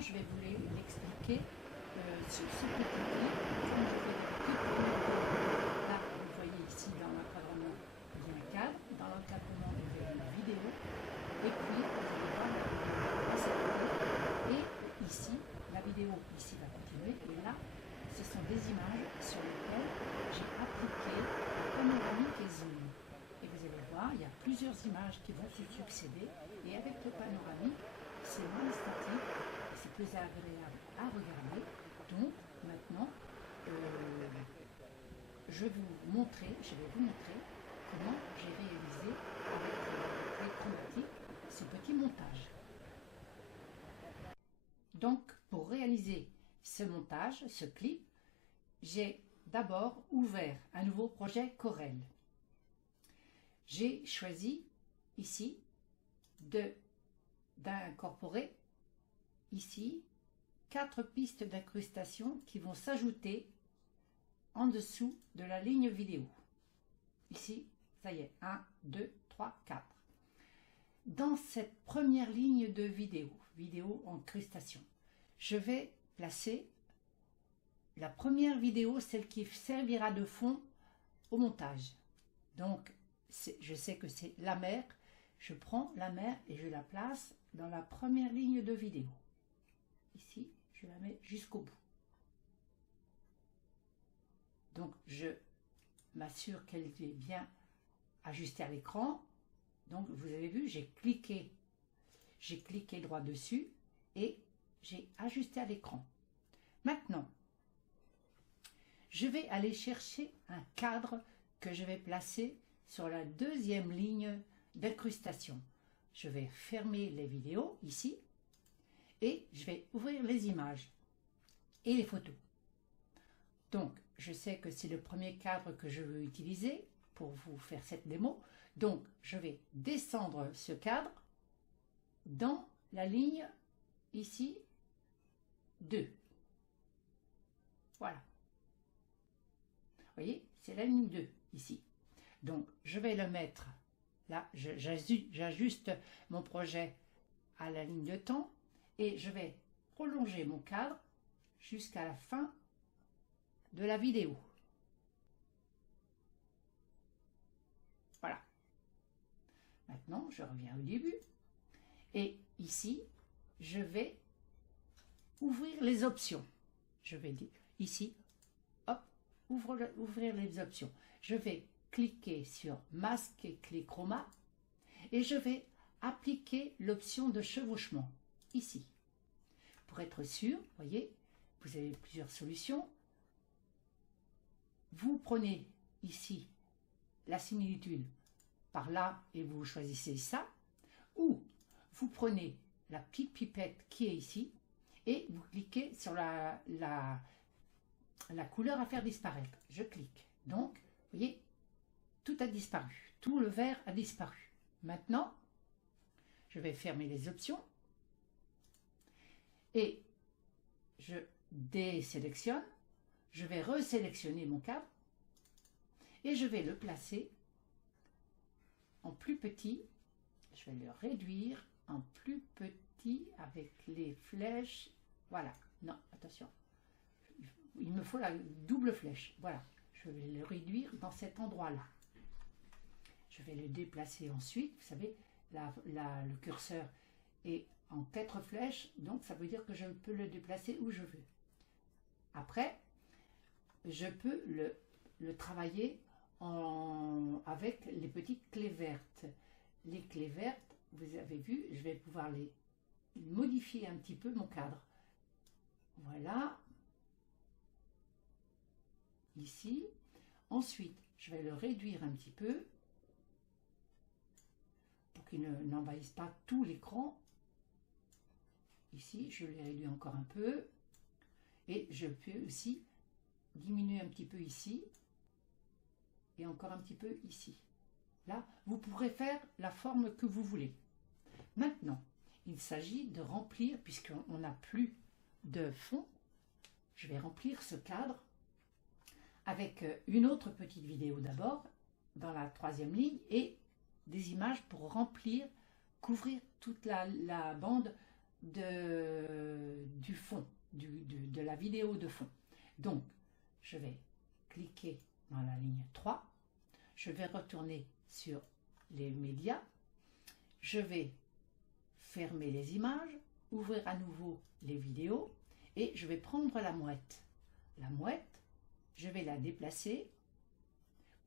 Maintenant, je vais vous l'expliquer sur ce petit clip. Comme je fais des toutes premières vidéos, là, vous voyez ici dans l'encadrement, il y a un cadre. Dans l'encadrement, il y a une vidéo. Et puis, vous allez voir la vidéo à cette vidéo. Et ici, la vidéo ici va continuer. Et là, ce sont des images sur lesquelles j'ai appliqué le panoramique et zoom. Et vous allez voir, il y a plusieurs images qui vont se succéder. Et avec le panoramique, c'est moins statique, c'est plus agréable à regarder. Donc maintenant, je vais vous montrer comment j'ai réalisé avec les chromatiques ce petit montage. Donc pour réaliser ce montage, ce clip, j'ai d'abord ouvert un nouveau projet Corel. J'ai choisi ici d'incorporer ici 4 pistes d'incrustation qui vont s'ajouter en dessous de la ligne vidéo. Ici, ça y est, 1, 2, 3, 4. Dans cette première ligne de vidéo incrustation, je vais placer la première vidéo, celle qui servira de fond au montage. Donc, je sais que c'est la mer. Je prends la mer et je la place dans la première ligne de vidéo. Ici, je la mets jusqu'au bout. Donc, je m'assure qu'elle est bien ajustée à l'écran. Donc, vous avez vu, j'ai cliqué droit dessus et j'ai ajusté à l'écran. Maintenant, je vais aller chercher un cadre que je vais placer sur la deuxième ligne d'incrustation. Je vais fermer les vidéos ici et je vais ouvrir les images et les photos. Donc, je sais que c'est le premier cadre que je veux utiliser pour vous faire cette démo. Donc, je vais descendre ce cadre dans la ligne ici 2. Voilà. Vous voyez, c'est la ligne 2 ici. Donc, je vais le mettre là, j'ajuste mon projet à la ligne de temps et je vais prolonger mon cadre jusqu'à la fin de la vidéo. Voilà. Maintenant, je reviens au début et ici, je vais ouvrir les options. Je vais dire ici, hop, ouvrir les options. Je vais cliquer sur masquer clé chroma et je vais appliquer l'option de chevauchement ici. Pour être sûr, vous voyez, vous avez plusieurs solutions. Vous prenez ici la similitude par là et vous choisissez ça, ou vous prenez la petite pipette qui est ici et vous cliquez sur la couleur à faire disparaître. Je clique. Donc, vous voyez, tout a disparu. Tout le vert a disparu. Maintenant, je vais fermer les options et je désélectionne. Je vais resélectionner mon cadre et je vais le placer en plus petit. Je vais le réduire en plus petit avec les flèches. Voilà. Non, attention. Il me faut la double flèche. Voilà. Je vais le réduire dans cet endroit-là. Je vais le déplacer ensuite. Vous savez, le curseur est en 4 flèches, donc ça veut dire que je peux le déplacer où je veux. Après, je peux le travailler avec les petites clés vertes. Les clés vertes, vous avez vu, je vais pouvoir les modifier un petit peu mon cadre. Voilà. Ici. Ensuite, je vais le réduire un petit peu pour qu'il n'envahisse pas tout l'écran. Ici, je l'ai réduit encore un peu. Et je peux aussi diminuer un petit peu ici. Et encore un petit peu ici. Là, vous pourrez faire la forme que vous voulez. Maintenant, il s'agit de remplir, puisqu'on n'a plus de fond, je vais remplir ce cadre avec une autre petite vidéo d'abord, dans la 3e ligne, et des images pour remplir, couvrir toute la bande du fond, de la vidéo de fond. Donc, je vais cliquer dans la ligne 3. Je vais retourner sur les médias. Je vais fermer les images, ouvrir à nouveau les vidéos et je vais prendre la mouette. La mouette, je vais la déplacer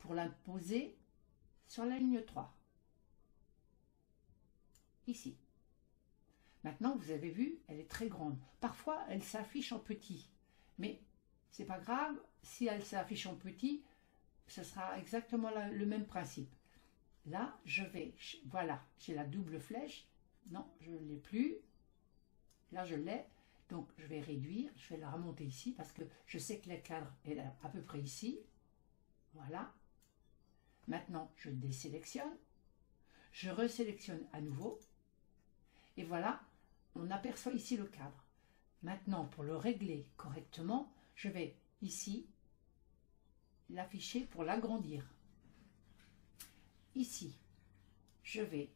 pour la poser sur la ligne 3. Ici. Maintenant, vous avez vu, elle est très grande. Parfois, elle s'affiche en petit. Mais c'est pas grave, si elle s'affiche en petit, ce sera exactement le même principe. Là, je vais, voilà, j'ai la double flèche. Non, je ne l'ai plus. Là, je l'ai. Donc, je vais réduire. Je vais la remonter ici parce que je sais que le cadre est à peu près ici. Voilà. Maintenant, je désélectionne. Je resélectionne à nouveau. Et voilà, on aperçoit ici le cadre. Maintenant, pour le régler correctement, je vais ici l'afficher pour l'agrandir. Ici, je vais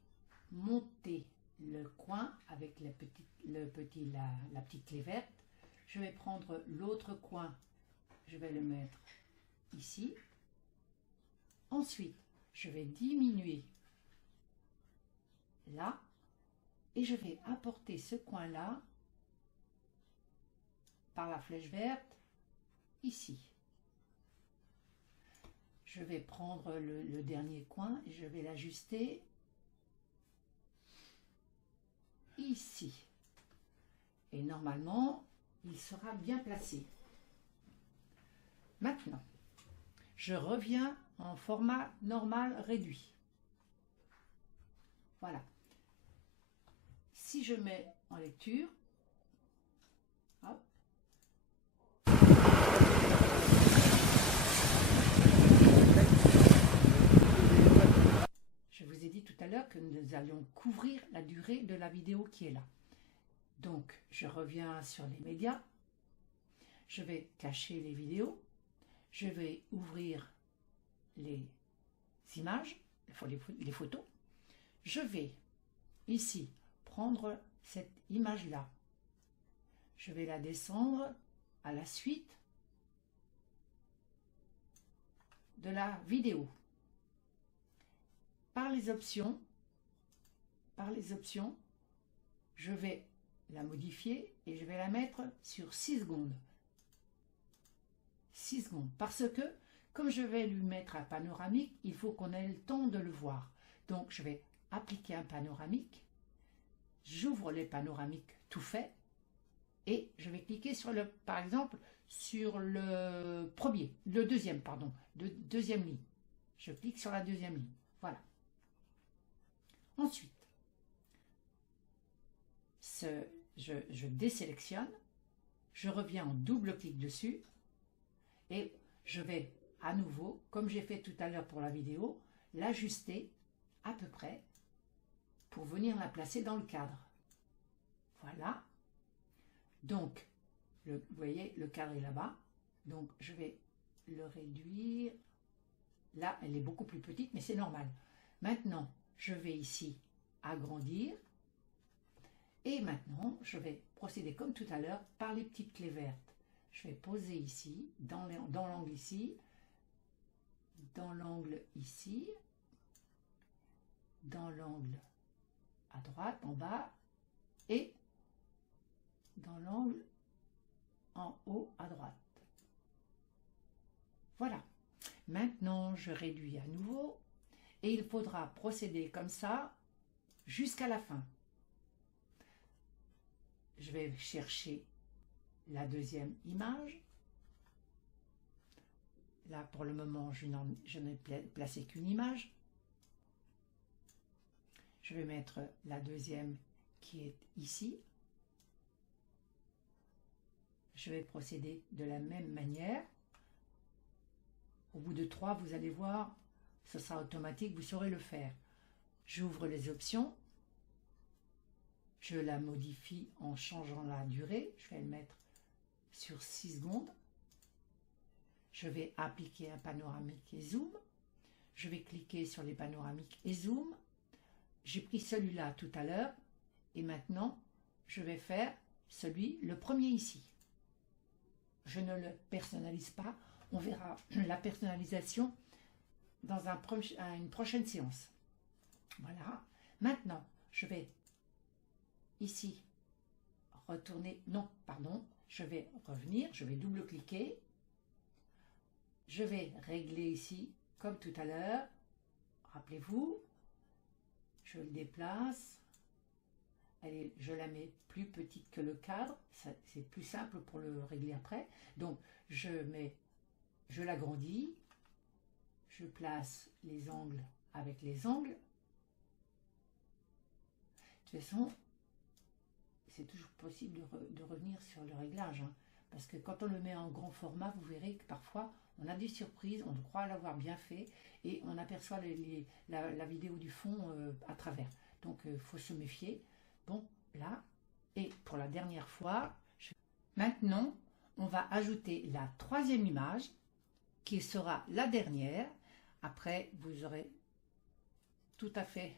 monter le coin avec la petite clé verte. Je vais prendre l'autre coin, je vais le mettre ici. Ensuite, je vais diminuer là et je vais apporter ce coin-là par la flèche verte ici. Je vais prendre le dernier coin et je vais l'ajuster ici. Et normalement, il sera bien placé. Maintenant, je reviens en format normal réduit. Voilà. Si je mets en lecture, hop, je vous ai dit tout à l'heure que nous allions couvrir la durée de la vidéo qui est là. Donc, je reviens sur les médias. Je vais cacher les vidéos. Je vais ouvrir les images, les photos. Je vais ici prendre cette image-là. Je vais la descendre à la suite de la vidéo. Par les options, je vais la modifier et je vais la mettre sur 6 secondes. 6 secondes. Parce que, comme je vais lui mettre un panoramique, il faut qu'on ait le temps de le voir. Donc, je vais appliquer un panoramique. J'ouvre les panoramiques tout fait. Et je vais cliquer sur par exemple, sur le deuxième ligne. Je clique sur la deuxième ligne. Voilà. Ensuite, je désélectionne, je reviens en double clic dessus et je vais à nouveau, comme j'ai fait tout à l'heure pour la vidéo, l'ajuster à peu près pour venir la placer dans le cadre. Voilà. Donc, vous voyez, le cadre est là-bas. Donc, je vais le réduire. Là, elle est beaucoup plus petite, mais c'est normal. Maintenant, je vais ici agrandir. Et maintenant, je vais procéder comme tout à l'heure par les petites clés vertes. Je vais poser ici, dans l'angle ici, dans l'angle ici, dans l'angle à droite, en bas, et dans l'angle en haut à droite. Voilà. Maintenant, je réduis à nouveau et il faudra procéder comme ça jusqu'à la fin. Je vais chercher la deuxième image. Là, pour le moment, je n'ai placé qu'une image. Je vais mettre la deuxième qui est ici. Je vais procéder de la même manière. Au bout de 3, vous allez voir, ce sera automatique, vous saurez le faire. J'ouvre les options. Je la modifie en changeant la durée. Je vais le mettre sur 6 secondes. Je vais appliquer un panoramique et zoom. Je vais cliquer sur les panoramiques et zoom. J'ai pris celui-là tout à l'heure. Et maintenant, je vais faire le premier ici. Je ne le personnalise pas. On verra la personnalisation dans une prochaine séance. Voilà. Maintenant, je vais ici retourner. Non, pardon. Je vais revenir. Je vais double-cliquer. Je vais régler ici, comme tout à l'heure. Rappelez-vous, je le déplace. Je la mets plus petite que le cadre. C'est plus simple pour le régler après. Donc, je l'agrandis. Je place les angles avec les angles. De toute façon, c'est toujours possible de revenir sur le réglage. Hein, parce que quand on le met en grand format, vous verrez que parfois, on a des surprises, on croit l'avoir bien fait et on aperçoit la vidéo du fond à travers. Donc, il faut se méfier. Bon, là, et pour la dernière fois, maintenant, on va ajouter la troisième image qui sera la dernière. Après, vous aurez tout à fait,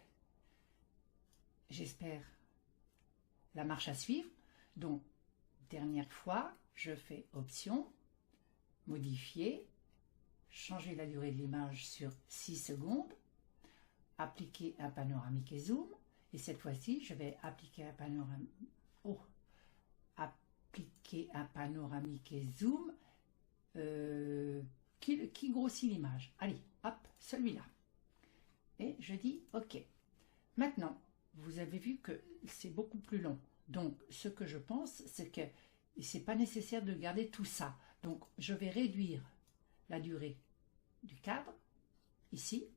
j'espère, la marche à suivre. Donc, dernière fois, je fais Option, Modifier, changer la durée de l'image sur 6 secondes, appliquer un panoramique et zoom. Et cette fois-ci, je vais appliquer un panoramique et zoom qui grossit l'image. Allez, hop, celui-là. Et je dis OK. Maintenant, vous avez vu que c'est beaucoup plus long. Donc, ce que je pense, c'est que c'est pas nécessaire de garder tout ça. Donc, je vais réduire la durée du cadre, ici.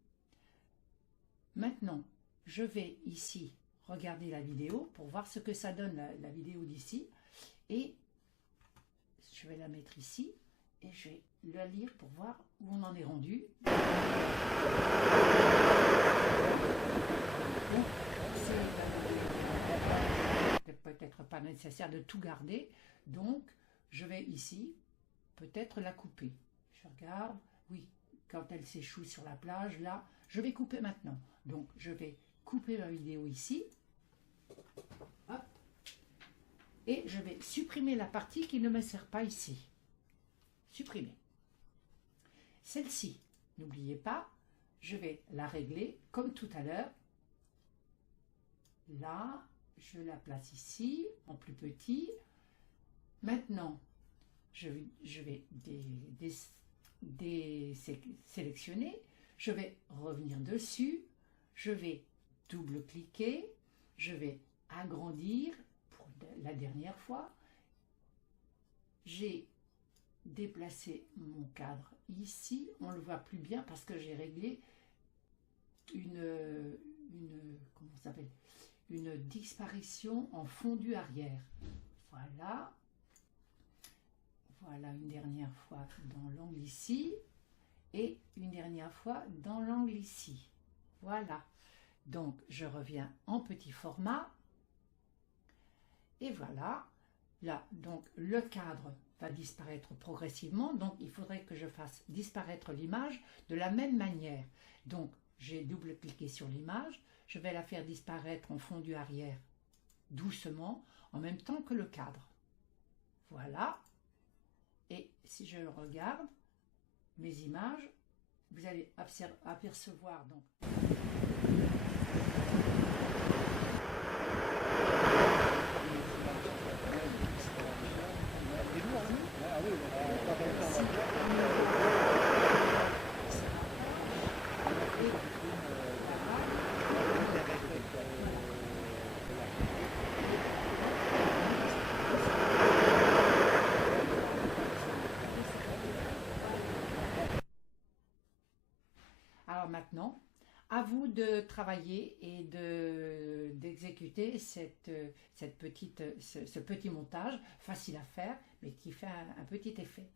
Maintenant, je vais ici regarder la vidéo pour voir ce que ça donne la vidéo d'ici. Et je vais la mettre ici et je vais la lire pour voir où on en est rendu. C'est peut-être pas nécessaire de tout garder. Donc, je vais ici peut-être la couper. Je regarde, oui, quand elle s'échoue sur la plage, là, je vais couper maintenant. Donc, je vais couper la vidéo ici. Hop. Et je vais supprimer la partie qui ne me sert pas ici. Supprimer. Celle-ci, n'oubliez pas, je vais la régler comme tout à l'heure. Là, je la place ici, en plus petit. Maintenant, je vais sélectionner. Je vais revenir dessus. Je vais double-cliquer. Je vais agrandir pour la dernière fois. J'ai déplacé mon cadre ici. On ne le voit plus bien parce que j'ai réglé comment ça s'appelle, une disparition en fondu arrière. Voilà. Voilà une dernière fois dans l'angle ici et une dernière fois dans l'angle ici. Voilà. Donc, je reviens en petit format. Et voilà. Là, donc, le cadre va disparaître progressivement. Donc, il faudrait que je fasse disparaître l'image de la même manière. Donc, j'ai double-cliqué sur l'image. Je vais la faire disparaître en fondu arrière doucement, en même temps que le cadre. Voilà. Et si je regarde mes images, vous allez apercevoir donc maintenant, à vous de travailler et d'exécuter ce petit montage, facile à faire, mais qui fait un petit effet.